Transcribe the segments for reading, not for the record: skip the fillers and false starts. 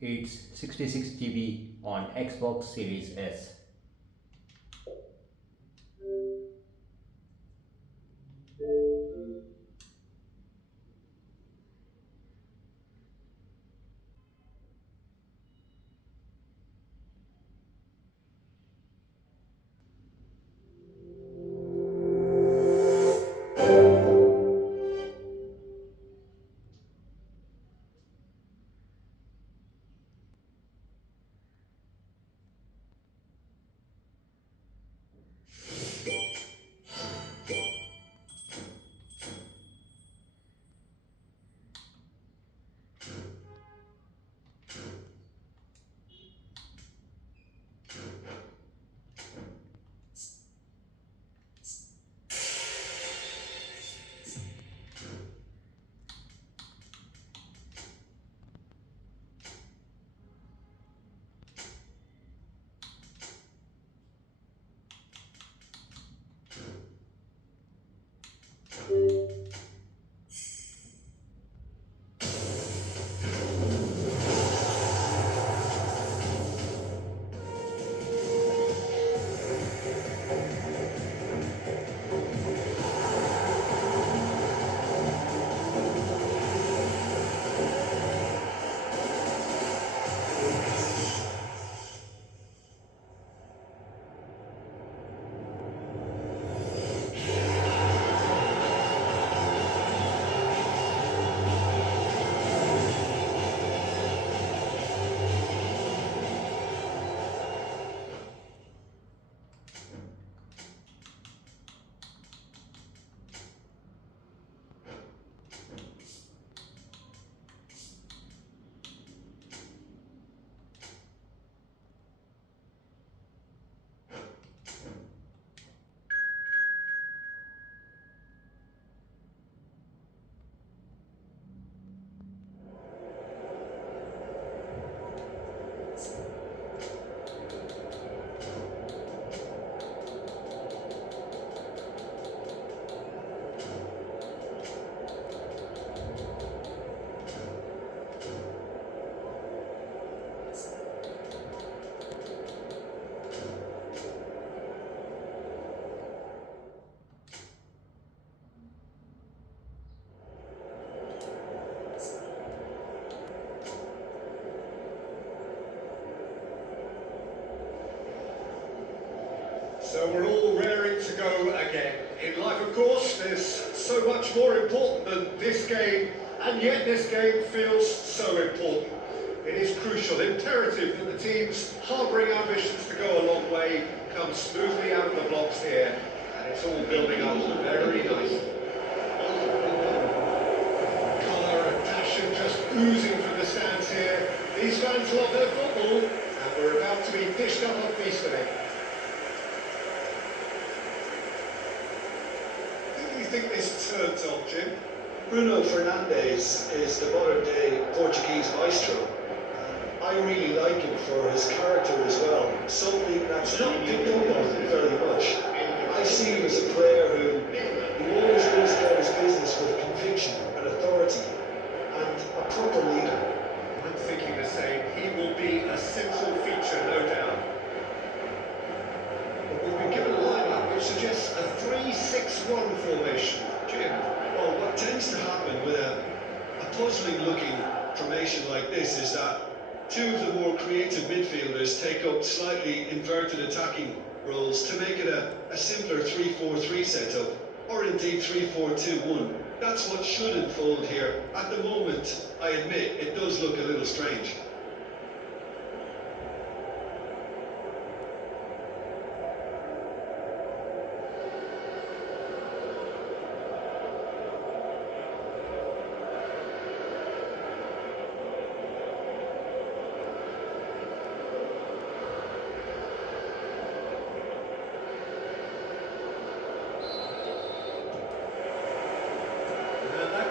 It's 66 GB on Xbox Series S. So we're all raring to go again. In life, of course, there's so much more important than this game, and yet this game feels so important. It is crucial, imperative that the teams harbouring ambitions to go a long way come smoothly out of the blocks here, and it's all building up very nicely. Colour and passion just oozing from the stands here. These fans love their football, and we're about to be dished up a feast of it. Who do you think this turns on, Jim? Bruno Fernandes is the modern-day Portuguese maestro. I really like him for his character as well, something that's not picked up on very much. I see him as a player who always goes about his business with conviction and authority, and a proper leader. I'm thinking the same. He will be a central feature, no doubt. But we've been given a lineup which suggests a 3-6-1 formation. Jim? Well, what tends to happen with a puzzling-looking formation like this is that two of the more creative midfielders take up slightly inverted attacking roles to make it a simpler 3-4-3 setup, or indeed 3-4-2-1. That's what should unfold here. At the moment, I admit, it does look a little strange.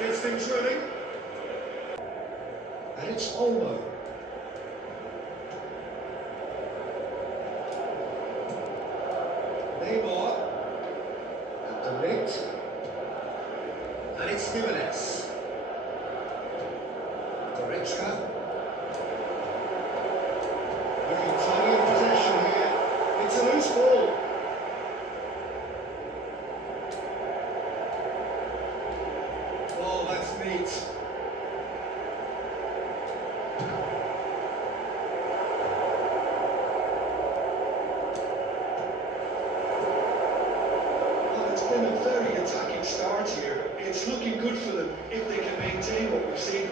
Gets things running. And it's Olmo. Neymar. And De Ligt. And it's Jimenez. Goretzka. Looking tiny in possession here. It's a loose ball. Oh, that's neat. Well, it's been a very attacking start here. It's looking good for them if they can maintain what we've seen.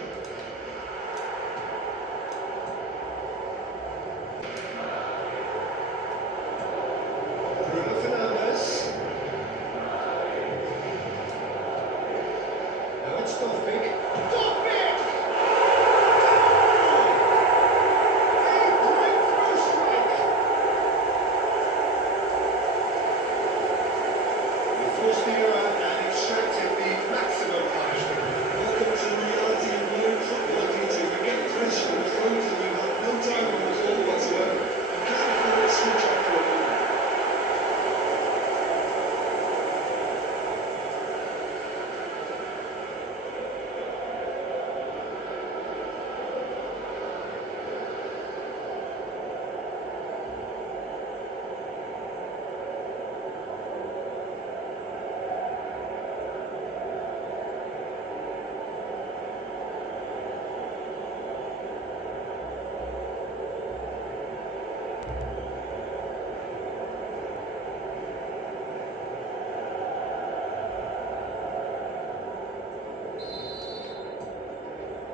Bruno Fernandes. Now it's Dovbik. Dovbik! The breakthrough strike! He forced the error and extracted the maximum punishment. Welcome to the reality of modern football, Peter. We get pressure in front and we have no time on the ball whatsoever. You can't afford to switch off for a moment.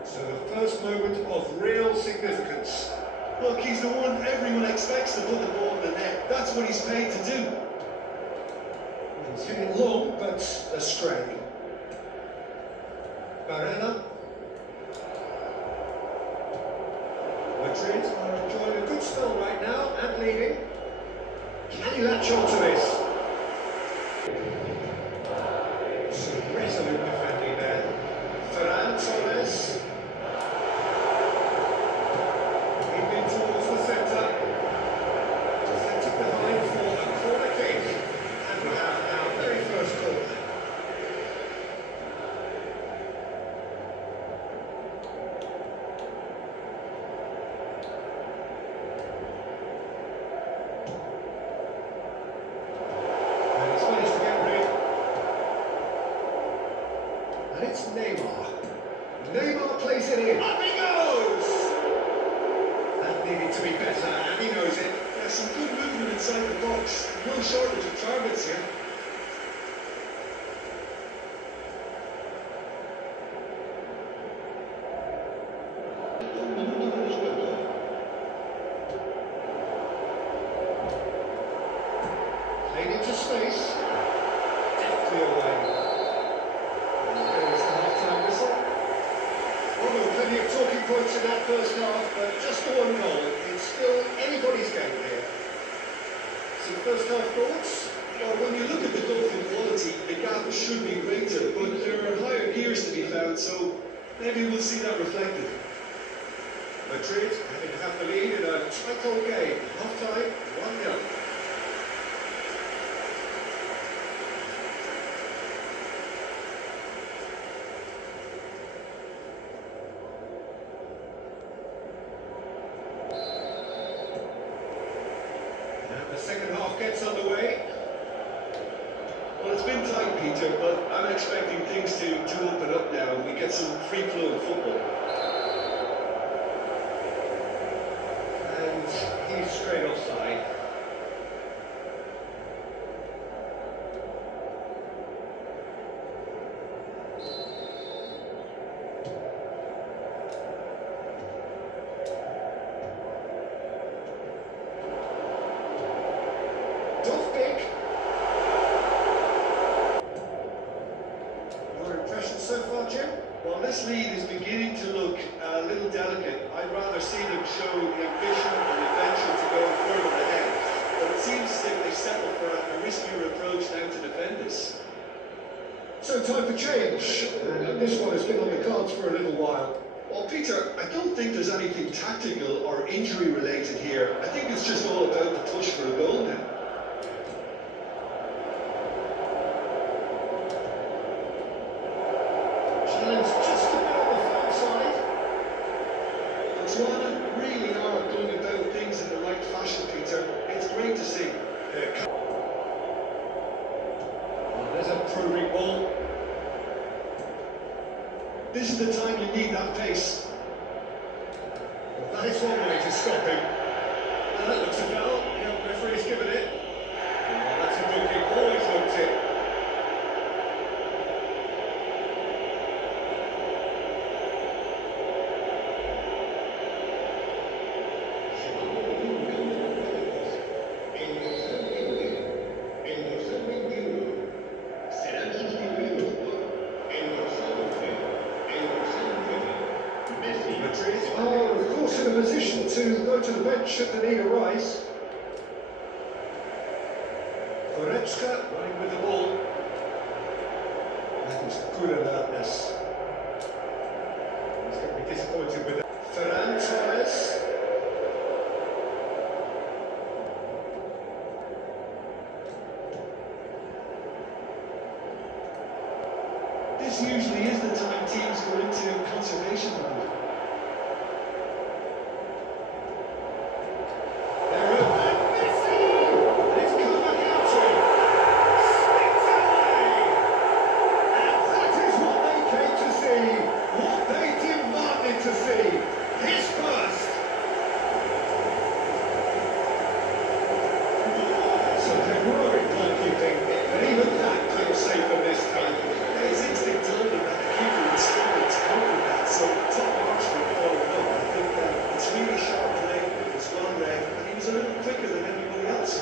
So the first moment of real significance. Look, he's the one everyone expects to put the ball in the net. That's what he's paid to do. He's hit it long, but astray. Barella. Madrid are enjoying a good spell right now and leading. Can you latch on to this? Some resolute defending there. Ferran Torres. Leading towards the centre. Centre behind for a corner kick. And we have our very first corner. And he's managed to get rid. And it's Neymar. Neymar plays it in. Up he goes! That needed to be better, and he knows it. Yeah, some good movement inside the box. No shortage of targets here. Played into space. Deftly away. And there's the half-time whistle. Well, there were plenty of talking points in that first half, but just the one goal. It's still anybody's game here. Some first half thoughts? Well, when you look at the goal quality, the gap should be greater, but there are higher gears to be found, so maybe we'll see that reflected. Madrid having to have the lead in a tight old game. Half-time, 1-0. And the second half gets underway. Well, it's been tight, Peter, but I'm expecting things to open up now and we get some free-flowing football. And he's straight offside. Dovbik. Your impressions so far, Jim? Well, this lead is beginning to look a little delicate. I'd rather see them show the ambition and adventure to go further ahead. But it seems as if they settle for a riskier approach now to defend this. So time for change. And this one has been on the cards for a little while. Well, Peter, I don't think there's anything tactical or injury related here. I think it's just all about the push for a goal now. Challenge just a bit on the far side. Botswana really are going about things in the This is the time you need that pace. Well, that is one way to stop him. That looks a foul. Yeah, the referee's given it. Well, that's a booking. Always looked it. Madrid are, of course, in a position to go to the bench should the need arise. Goretzka running with the ball. That was good alertness. He's going to be disappointed with that. Ferran Torres. This usually is the time teams go into conservation mode. To see his first. Some heroic goalkeeping, but even that couldn't save them this time. His instinct told him that the keeper would struggle to cope with that, so top marks for following up. I think it's really sharp play, it was well read, and he was a little quicker than anybody else.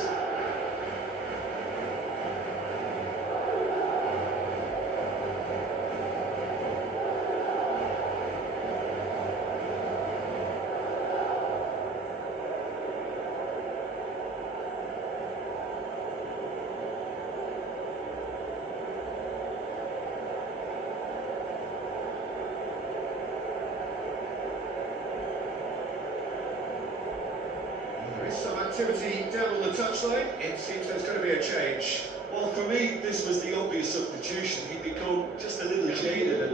Some activity down on the touchline. It seems there's going to be a change. Well, for me, this was the obvious substitution. He'd become just a little jaded, and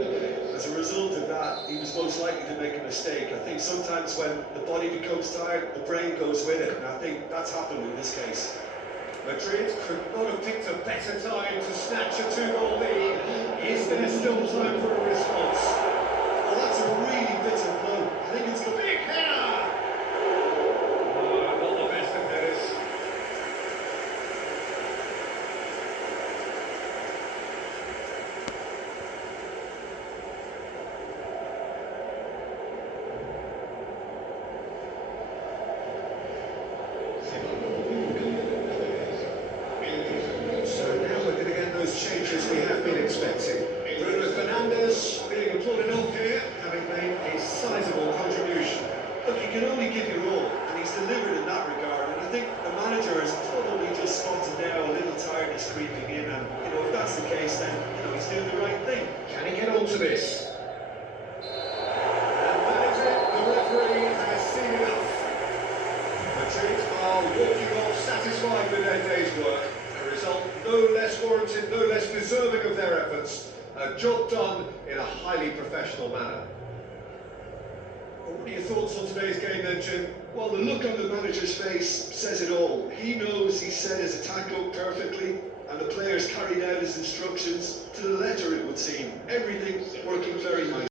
as a result of that, he was most likely to make a mistake. I think sometimes when the body becomes tired, the brain goes with it, and I think that's happened in this case. Madrid could not have picked a better time to snatch a 2-goal lead. Is there still time for a response? Well, that's a really bitter blow. I think it's got Big header! Not the best of headers. So now we're going to get those changes we have been expecting. Bruno Fernandes being applauded off here, having made a sizable contribution. Look, you can only give your all, and he's delivered in that regard. And I think the manager has probably just spotted now a little tiredness creeping in. And if that's the case, then he's doing the right thing. Can he get onto this? And that is it. The referee has seen enough. Madrid are walking off satisfied with their day's work. A result no less warranted, no less deserving of their efforts. A job done in a highly professional manner. Well, what are your thoughts on today's game then, Jim? Well, the look on the manager's face says it all. He knows he set his attack up perfectly, and the players carried out his instructions to the letter, it would seem. Everything working very nicely.